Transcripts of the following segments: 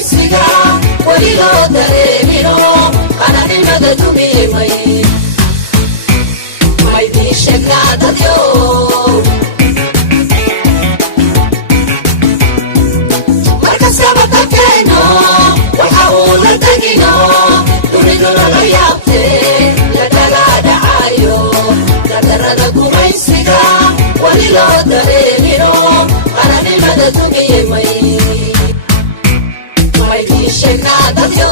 gumaysiga weli loo dareemino qaranimada dumiyey maydii sheegnaa dadyo markastaba dalkeeno waxa uu la degino duniduna la yaabtee la kala dhacayo dardarada gumaysiga weli loo dareemino qaranimada dumiyey maydii sheegnaa dadyo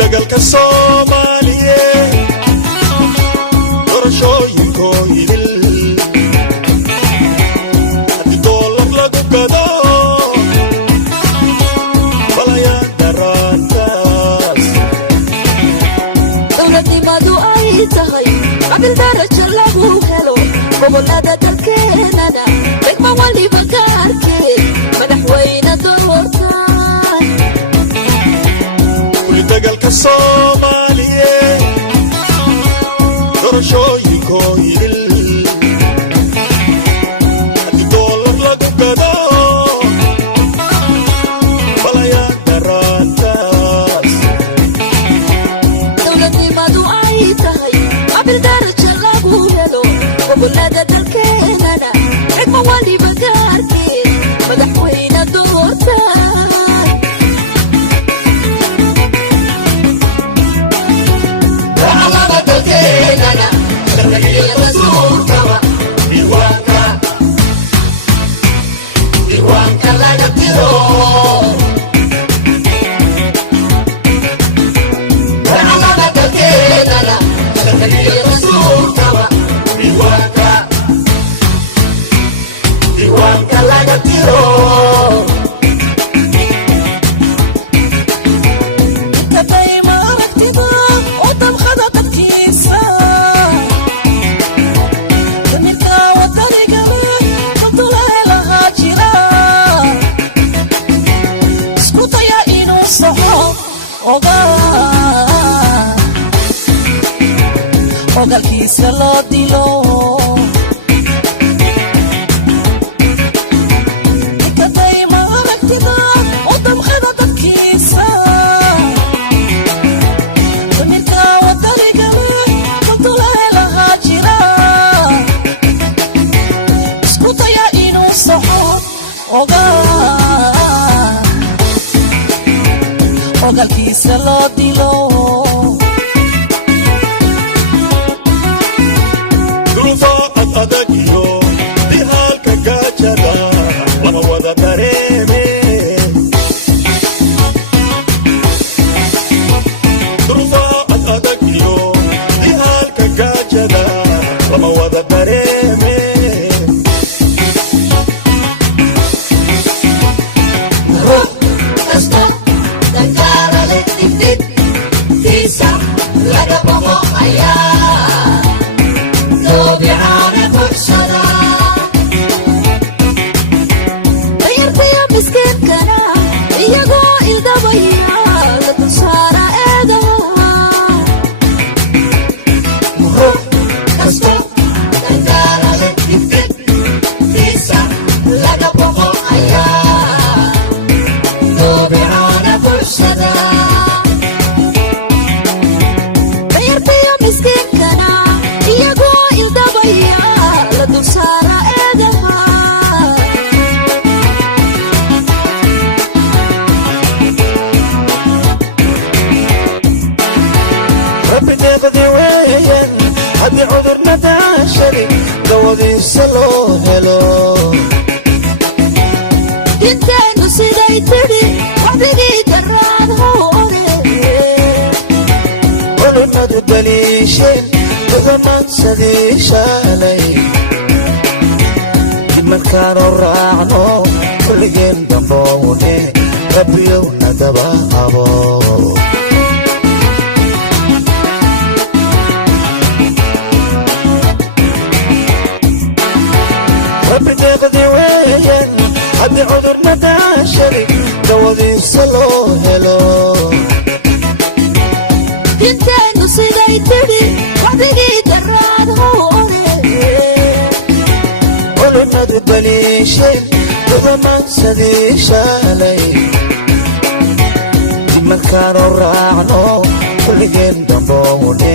dagalka Soomaaliye doorashooyinko idil haddii doolar lagu gado balaya daraantaas dowladnimadu ay tahay qabil darajo lagu helo gobolada dalkeenana degmo waliba gaarkii madaxweyne doortaan dagalka Soomaaliye doorashooyinko idil haddii doolar lagu gado balaya daraantaas dowladnimadu ay tahay qabil darajo lagu helo gobolada dalkeenana degmo waliba gaarkii madaxweyne doortaan diiwaanka laga tiro wacalada dalkeenana sharciga rasuulkaba diiwaanka laga tiro intabayma aragtida oo damqada dadkiisa ogalkiisa loo dilo nikadayma aragtida oo damqada dadkiisa duminka wadanigale dadulahelahaa jira isku daya inuu saxo ogalkiisa loo dilo adagyo dihalka gaajada lama wada dareeme durufaad adagyo dihalka gaajada lama wada dareeme ruux kasta dangaara le digdig kiisa laga boqo ayaa doobicaana buxsada dayartaya miskiinkana iyagoo ildabaya la dulsaara eedaha ruux kasta dangaara le digdig kiisa laga boqo ayaa doobicaana buxsada dayartaya miskiinkana iyagoo la dulsaara eedaha rabbi deeqdi weeyaan haddii cudurna daashari dawadiisa loo helo intaynu siday tidhi waxdigii daraad hore culimadu daliisheen dagamansadii shaalay dib markaanu raacno kulligeen dambowne rabbiyow nadaba qabo rabbi deeqdi weeyaan haddii cudurna daashari dawadiisa loo helo intaynu siday tidhi waxdigii daraad hore culimadu daliisheen sidii shalay markaanu raacno kulligeen damboone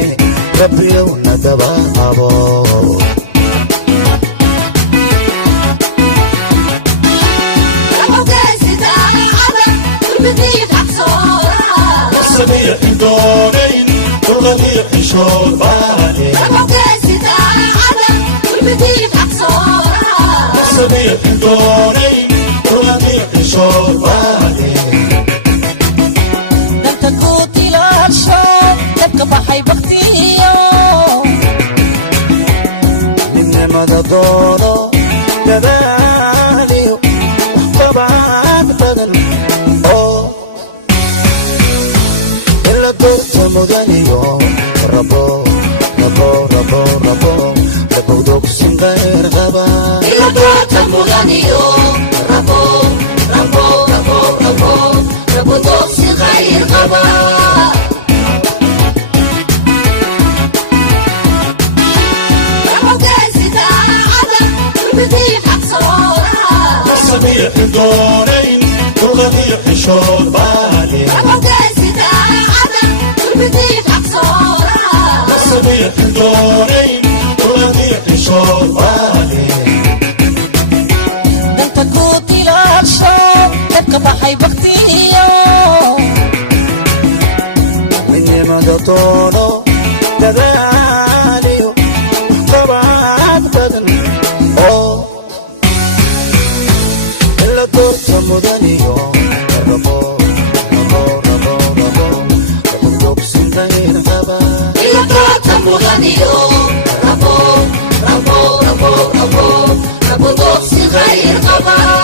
rabbiyow nadaba qabo صبيح دونين والغدير حشور بالي صبيح دونين والغدير حشور بالي لم تكوت الأرشاد تبقى بحي بختيو من مدى دونو جدالي طبعا بدن إلا دورت مدنيو ربو ربو ربو ربو ربو دوكسن غير غبا إلا دورت مدنيو ربو ربو ربو ربو ربو دوكسن غير غبا صبيح دونين والغدير حشور بالي صبيح دونين والغدير حشور بالي لم تكوت الأرشاد تبقى بحي بختيو من مدى دونو جدالي طبعا بدن إلا دورت مدنيو ربو ربو ربو ربو ربو دوكسن غير غبا إلا دورت مدنيو ربو ربو ربو ربو ربو دوكسن غير غبا